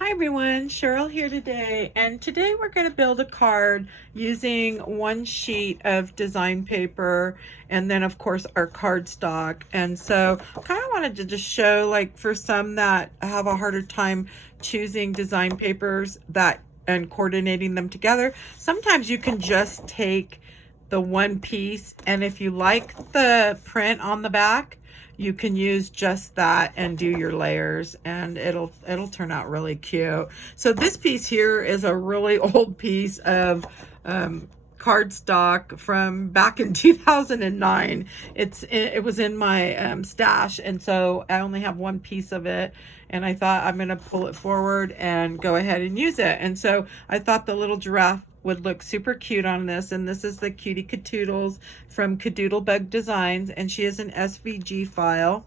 Hi everyone, Cheryl here today, and today we're going to build a card using one sheet of design paper and then of course our cardstock. And so kind of wanted to just show, like, for some that have a harder time choosing design papers that and coordinating them together, sometimes you can just take the one piece, and if you like the print on the back, you can use just that and do your layers, and it'll turn out really cute. So this piece here is a really old piece of cardstock from back in 2009. It was in my stash, and so I only have one piece of it, and I thought I'm gonna pull it forward and go ahead and use it. And so I thought the little giraffe would look super cute on this, and this is the Cutie KaToodles from Kadoodlebug Designs, and she is an SVG file.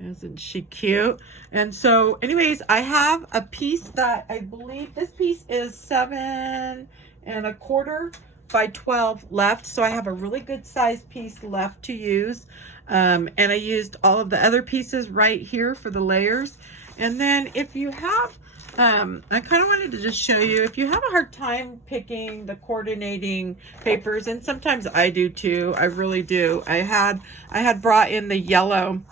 Isn't she cute? And so anyways, I have a piece that I believe this piece is 7¼ by 12 left, so I have a really good size piece left to use. And I used all of the other pieces right here for the layers. And then if you have I kind of wanted to just show you, if you have a hard time picking the coordinating papers, and sometimes I do too, I really do. I had brought in the yellow,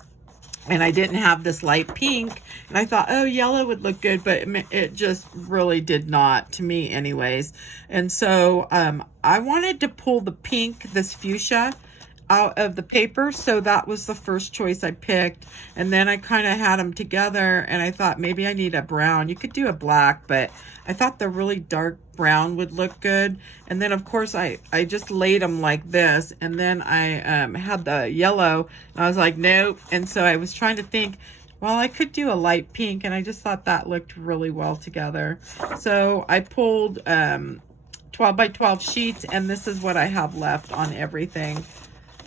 and I didn't have this light pink, and I thought, oh, yellow would look good, but it just really did not, to me anyways. And so I wanted to pull the pink, this fuchsia, out of the paper, so that was the first choice I picked. And then I kind of had them together, and I thought maybe I need a brown. You could do a black, but I thought the really dark brown would look good. And then of course I just laid them like this, and then I had the yellow, and I was like, nope. And so I was trying to think, well, I could do a light pink, and I just thought that looked really well together. So I pulled 12 by 12 sheets, and this is what I have left on everything.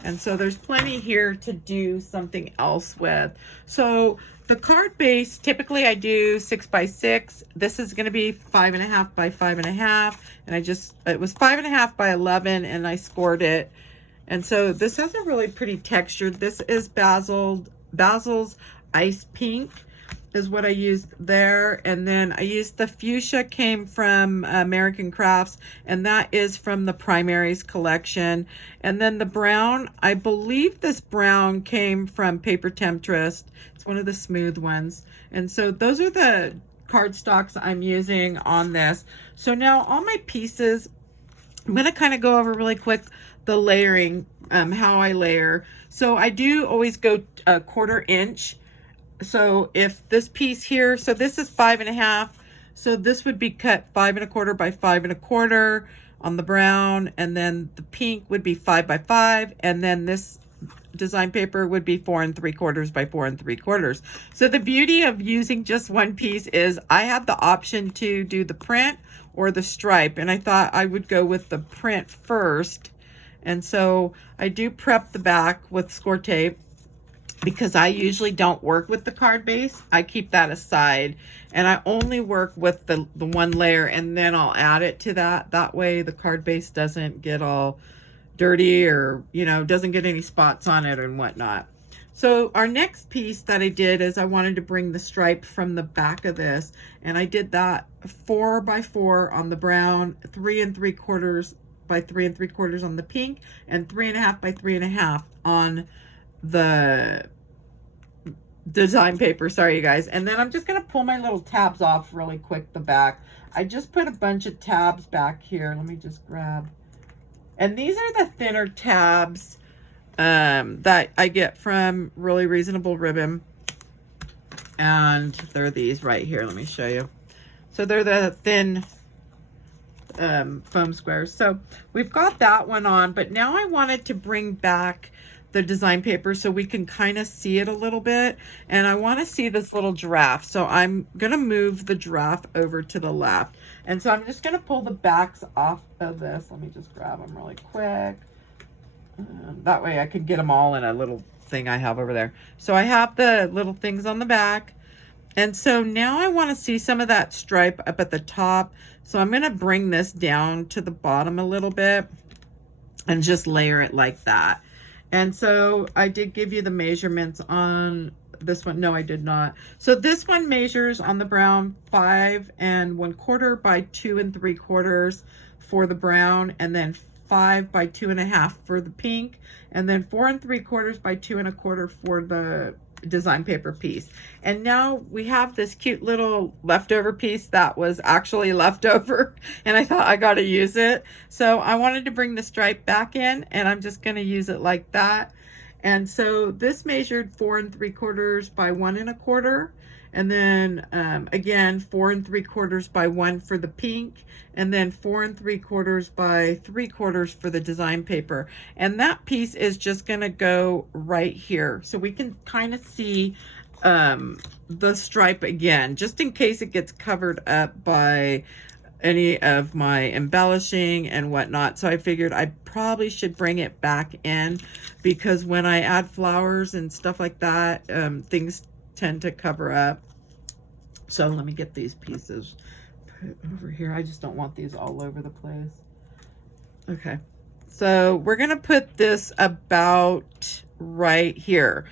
And so there's plenty here to do something else with. So the card base, typically I do 6 by 6. This is going to be 5½ by 5½. And it was 5½ by 11, and I scored it. And so this has a really pretty texture. This is Bazzill's Ice Pink is what I used there. And then I used the fuchsia, came from American Crafts, and that is from the Primaries collection. And then the brown, I believe this brown came from PaperTemptress. It's one of the smooth ones. And so those are the cardstocks I'm using on this. So now all my pieces, I'm going to kind of go over really quick the layering, how I layer. So I do always go a 1/4 inch. So if this piece here, so this is 5½, so this would be cut 5¼ by 5¼ on the brown, and then the pink would be 5 by 5, and then this design paper would be 4¾ by 4¾ So the beauty of using just one piece is I have the option to do the print or the stripe, and I thought I would go with the print first. And so I do prep the back with score tape, because I usually don't work with the card base. I keep that aside, and I only work with the one layer, and then I'll add it to that. That way the card base doesn't get all dirty, or, you know, doesn't get any spots on it and whatnot. So our next piece that I did is I wanted to bring the stripe from the back of this, and I did that 4 by 4 on the brown, 3¾ by 3¾ on the pink, and 3½ by 3½ on the design paper. Sorry you guys. And then I'm just gonna pull my little tabs off really quick, the back. I just put a bunch of tabs back here. Let me just grab, and these are the thinner tabs that I get from Really Reasonable Ribbon, and they're these right here. Let me show you. So they're the thin foam squares. So we've got that one on, but now I wanted to bring back the design paper so we can kind of see it a little bit, and I want to see this little giraffe. So I'm gonna move the giraffe over to the left, and so I'm just gonna pull the backs off of this. Let me just grab them really quick. That way I can get them all in a little thing I have over there. So I have the little things on the back, and so now I want to see some of that stripe up at the top. So I'm gonna bring this down to the bottom a little bit and just layer it like that. And so I did give you the measurements on this one. No, I did not. So this one measures on the brown 5 1/4 by 2 3/4 for the brown, and then 5 by 2 1/2 for the pink, and then 4 3/4 by 2 1/4 for the design paper piece. And now we have this cute little leftover piece that was actually leftover, and I thought I got to use it. So I wanted to bring the stripe back in, and I'm just going to use it like that. And so this measured 4 3/4 by 1 1/4, and then again 4 3/4 by 1 for the pink, and then 4 3/4 by 3/4 for the design paper. And that piece is just gonna go right here, so we can kind of see the stripe again, just in case it gets covered up by any of my embellishing and whatnot. So I figured I probably should bring it back in, because when I add flowers and stuff like that, things tend to cover up. So let me get these pieces put over here. I just don't want these all over the place. Okay, so we're gonna put this about right here,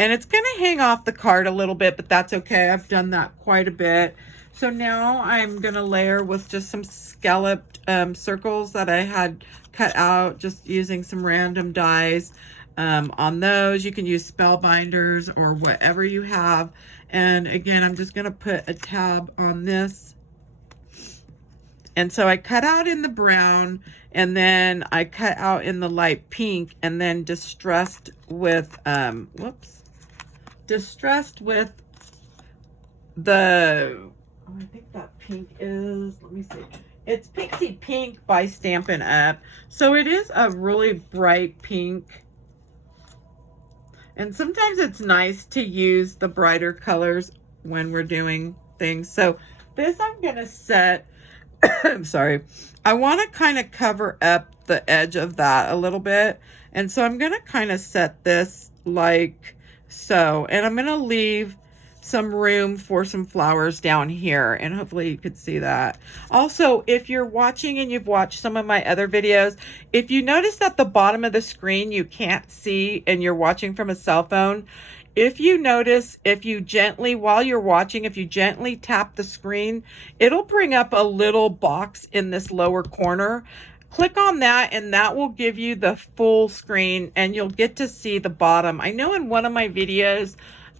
and it's gonna hang off the card a little bit, but that's okay. I've done that quite a bit. So now I'm gonna layer with just some scalloped circles that I had cut out, just using some random dies on those. You can use spellbinders or whatever you have. And again, I'm just gonna put a tab on this. And so I cut out in the brown, and then I cut out in the light pink, and then distressed with distressed with the, I think that pink is, let me see. It's Pixie Pink by Stampin' Up. So it is a really bright pink. And sometimes it's nice to use the brighter colors when we're doing things. So this I'm going to set, I'm sorry. I want to kind of cover up the edge of that a little bit. And so I'm going to kind of set this like so. And I'm going to leave some room for some flowers down here, and hopefully you could see that. Also, if you're watching and you've watched some of my other videos, if you notice that the bottom of the screen you can't see and you're watching from a cell phone, if you notice, if you gently, while you're watching, if you gently tap the screen, it'll bring up a little box in this lower corner. Click on that, and that will give you the full screen, and you'll get to see the bottom. I know in one of my videos,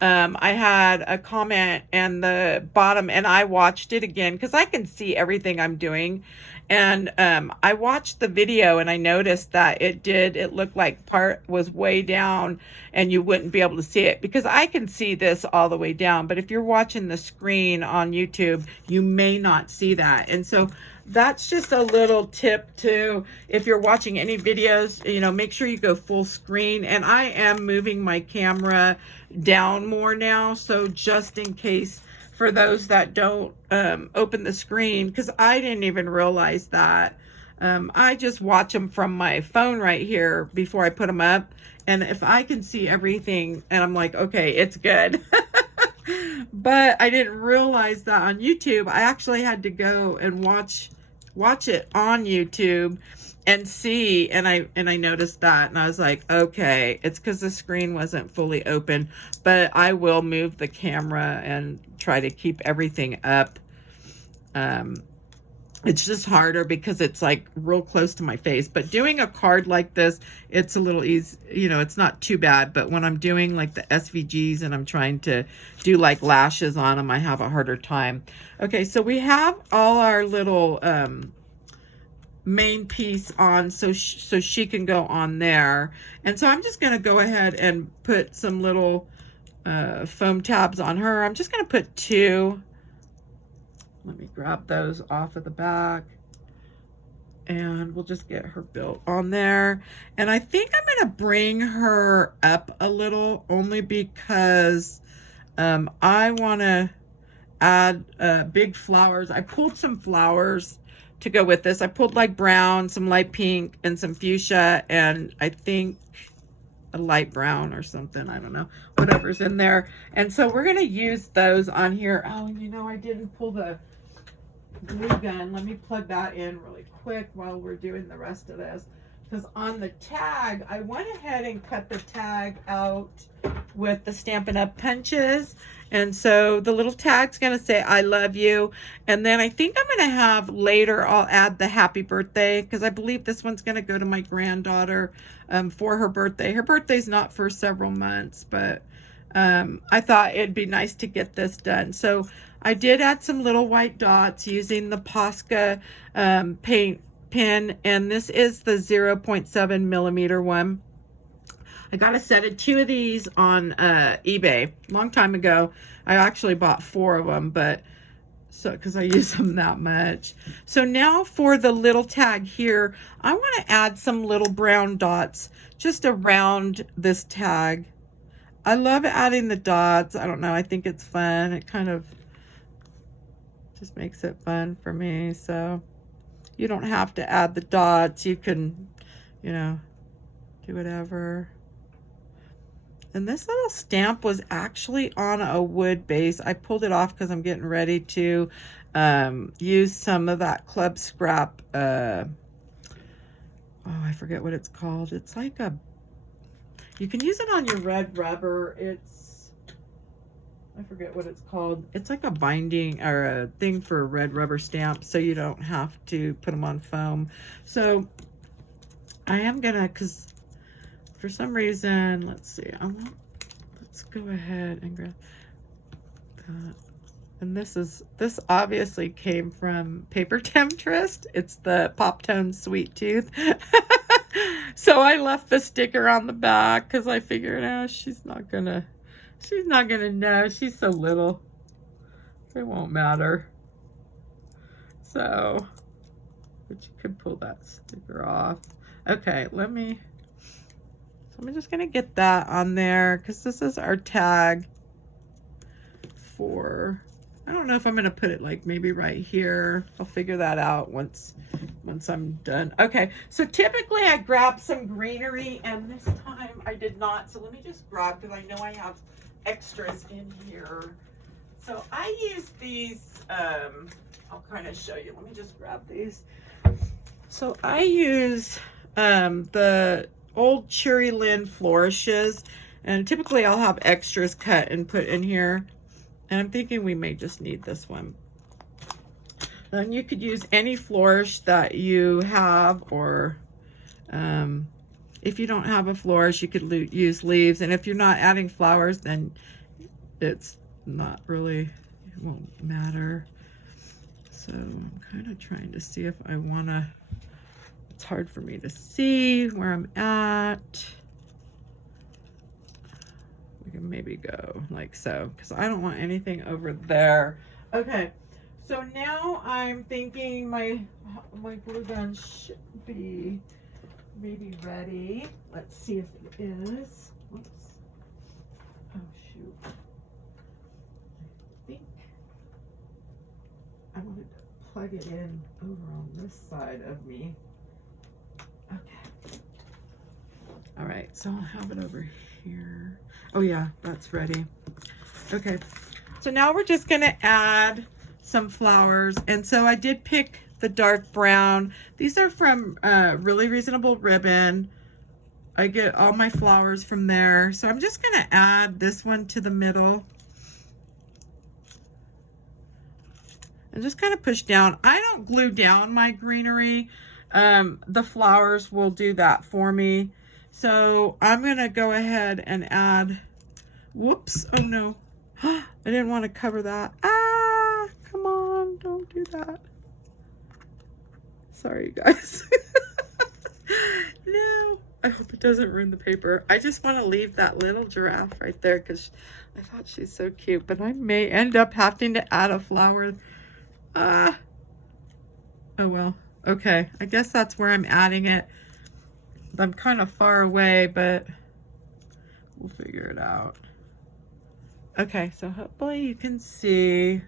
I had a comment and the bottom, and I watched it again because I can see everything I'm doing. And I watched the video, and I noticed that it looked like part was way down and you wouldn't be able to see it, because I can see this all the way down. But if you're watching the screen on YouTube, you may not see that. And so that's just a little tip too. If you're watching any videos, you know, make sure you go full screen. And I am moving my camera down more now, so just in case, for those that don't open the screen, because I didn't even realize that. I just watch them from my phone right here before I put them up, and if I can see everything, and I'm like, okay, it's good. But I didn't realize that on YouTube. I actually had to go and watch it on YouTube and see, and I noticed that, and I was like, okay, it's because the screen wasn't fully open. But I will move the camera and try to keep everything up. It's just harder because it's like real close to my face. But doing a card like this, it's a little easy, you know, it's not too bad. But when I'm doing like the SVGs and I'm trying to do like lashes on them, I have a harder time. Okay, so we have all our little main piece on, so she can go on there. And so I'm just going to go ahead and put some little foam tabs on her. I'm just going to put 2. Let me grab those off of the back, and we'll just get her built on there. And I think I'm going to bring her up a little, only because I want to add big flowers. I pulled some flowers to go with this. I pulled like brown, some light pink, and some fuchsia, and I think a light brown or something. I don't know, whatever's in there. And so we're going to use those on here. Oh, you know, I didn't pull the glue gun. Let me plug that in really quick while we're doing the rest of this, because on the tag, I went ahead and cut the tag out with the Stampin' Up! Punches. And so the little tag's going to say, I love you. And then I think I'm going to have later, I'll add the happy birthday, because I believe this one's going to go to my granddaughter for her birthday. Her birthday's not for several months, but I thought it'd be nice to get this done. So I did add some little white dots using the Posca paint pen, and this is the 0.7 millimeter one. I got a set of 2 of these on eBay a long time ago. I actually bought 4 of them, but so because I use them that much. So now for the little tag here, I want to add some little brown dots just around this tag. I love adding the dots. I don't know, I think it's fun. It kind of just makes it fun for me. So you don't have to add the dots. You can, you know, do whatever. And this little stamp was actually on a wood base. I pulled it off because I'm getting ready to use some of that club scrap. Oh, I forget what it's called. It's like a, you can use it on your red rubber. It's, I forget what it's called. It's like a binding or a thing for red rubber stamps, so you don't have to put them on foam. So I am gonna, because for some reason, let's see, let's go ahead and grab that. And this obviously came from PaperTemptress. It's the Pop Tone Sweet Tooth. So I left the sticker on the back because I figured, oh, she's not gonna know. She's so little. It won't matter. So, but you could pull that sticker off. Okay, I'm just gonna get that on there because this is our tag for, I don't know if I'm gonna put it like maybe right here. I'll figure that out once I'm done. Okay, so typically I grab some greenery, and this time I did not. So let me just grab, because I know I have extras in here. So I use these, I'll kind of show you. Let me just grab these. So I use the old Cherry Lynn flourishes, and typically I'll have extras cut and put in here, and I'm thinking we may just need this one. Then you could use any flourish that you have, or if you don't have a flourish, you could use leaves, and if you're not adding flowers, then it's not really, it won't matter. So I'm kind of trying to see if I want to, it's hard for me to see where I'm at. We can maybe go like so, because I don't want anything over there. Okay, so now I'm thinking my glue gun should be maybe ready. Let's see if it is. Whoops. Oh shoot. I think I wanted to plug it in over on this side of me. Okay. All right, so I'll have it over here. Oh yeah, that's ready. Okay, so now we're just gonna add some flowers. And so I did pick the dark brown. These are from Really Reasonable Ribbon. I get all my flowers from there. So I'm just gonna add this one to the middle. And just kind of push down. I don't glue down my greenery. The flowers will do that for me. So I'm gonna go ahead and add, whoops, oh no. I didn't want to cover that. Ah, come on, don't do that. Sorry, you guys. No, I hope it doesn't ruin the paper. I just want to leave that little giraffe right there because I thought she's so cute, but I may end up having to add a flower. Oh well, okay. I guess that's where I'm adding it. I'm kind of far away, but we'll figure it out. Okay, so hopefully you can see.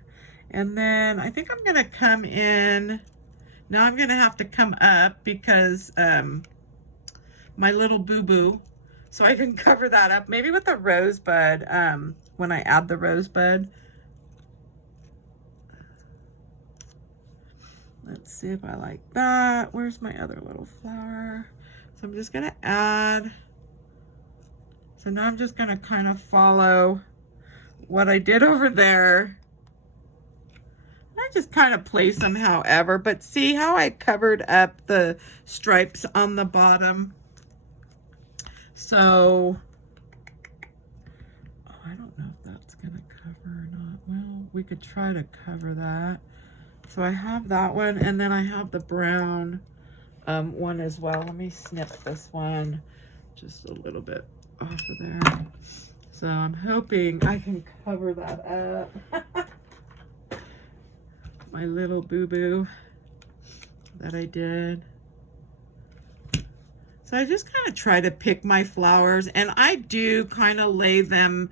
And then I think I'm gonna come in. Now I'm gonna have to come up because my little boo-boo, so I can cover that up, maybe with a rosebud when I add the rosebud. Let's see if I like that. Where's my other little flower? So So I'm just going to add. So now I'm just going to kind of follow what I did over there. I just kind of place them however, but see how I covered up the stripes on the bottom? So, oh, I don't know if that's going to cover or not. Well, we could try to cover that. So I have that one, and then I have the brown one as well. Let me snip this one just a little bit off of there. So I'm hoping I can cover that up. My little boo-boo that I did. So I just kind of try to pick my flowers, and I do kind of lay them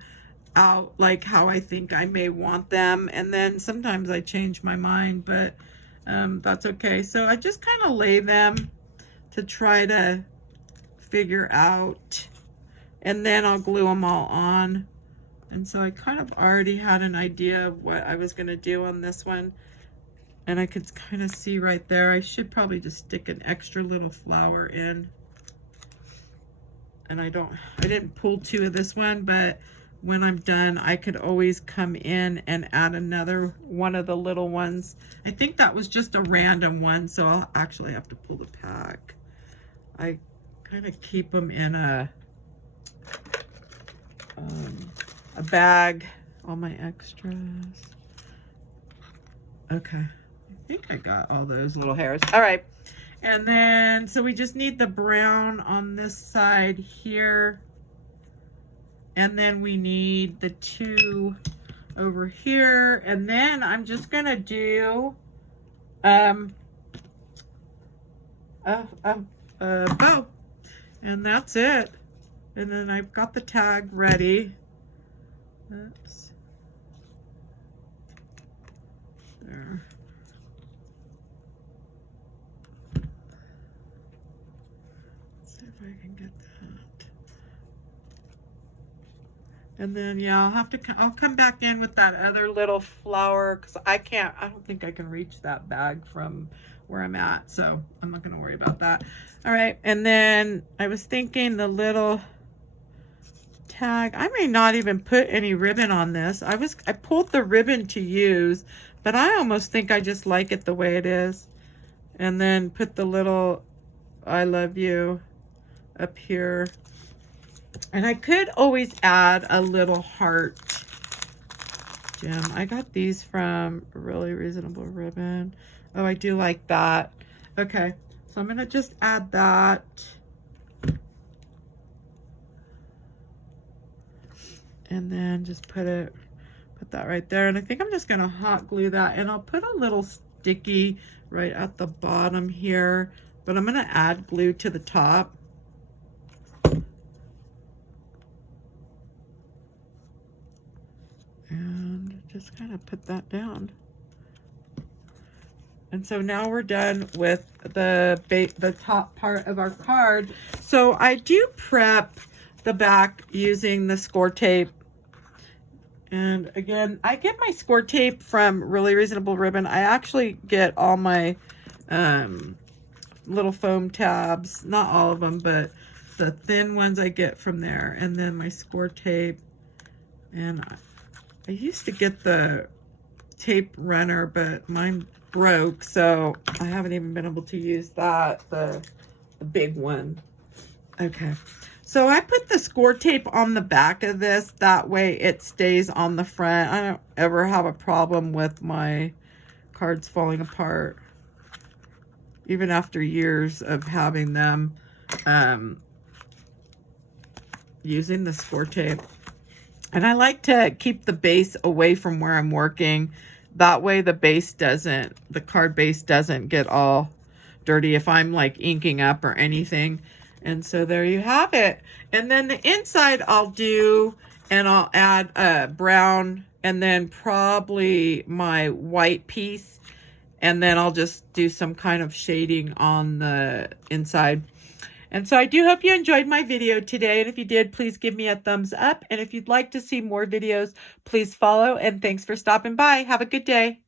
out like how I think I may want them, and then sometimes I change my mind, but that's okay. So I just kind of lay them to try to figure out, and then I'll glue them all on. And so I kind of already had an idea of what I was going to do on this one, and I could kind of see right there. I should probably just stick an extra little flower in. And I didn't pull 2 of this one, but when I'm done, I could always come in and add another one of the little ones. I think that was just a random one, so I'll actually have to pull the pack. I kind of keep them in a bag, all my extras. Okay, I think I got all those little hairs. All right, and then, so we just need the brown on this side here. And then we need the 2 over here. And then I'm just going to do a bow. And that's it. And then I've got the tag ready. Oops. There. Let's see if I can get that. And then, yeah, I'll come back in with that other little flower, because I don't think I can reach that bag from where I'm at, so I'm not going to worry about that. All right, and then I was thinking the little tag, I may not even put any ribbon on this. I pulled the ribbon to use, but I almost think I just like it the way it is. And then put the little I love you up here. And I could always add a little heart gem. I got these from Really Reasonable Ribbon. Oh, I do like that. Okay, so I'm gonna just add that. And then just put that right there. And I think I'm just gonna hot glue that, and I'll put a little sticky right at the bottom here, but I'm gonna add glue to the top. And just kind of put that down. And so now we're done with the top part of our card. So I do prep the back using the score tape. And again, I get my score tape from Really Reasonable Ribbon. I actually get all my little foam tabs, not all of them, but the thin ones I get from there. And then my score tape. And I used to get the tape runner, but mine broke, so I haven't even been able to use that, the big one. Okay, so I put the score tape on the back of this, that way it stays on the front. I don't ever have a problem with my cards falling apart, even after years of having them using the score tape. And I like to keep the base away from where I'm working. That way the card base doesn't get all dirty if I'm like inking up or anything. And so there you have it. And then the inside I'll do, and I'll add brown and then probably my white piece. And then I'll just do some kind of shading on the inside. And so I do hope you enjoyed my video today. And if you did, please give me a thumbs up. And if you'd like to see more videos, please follow. And thanks for stopping by. Have a good day.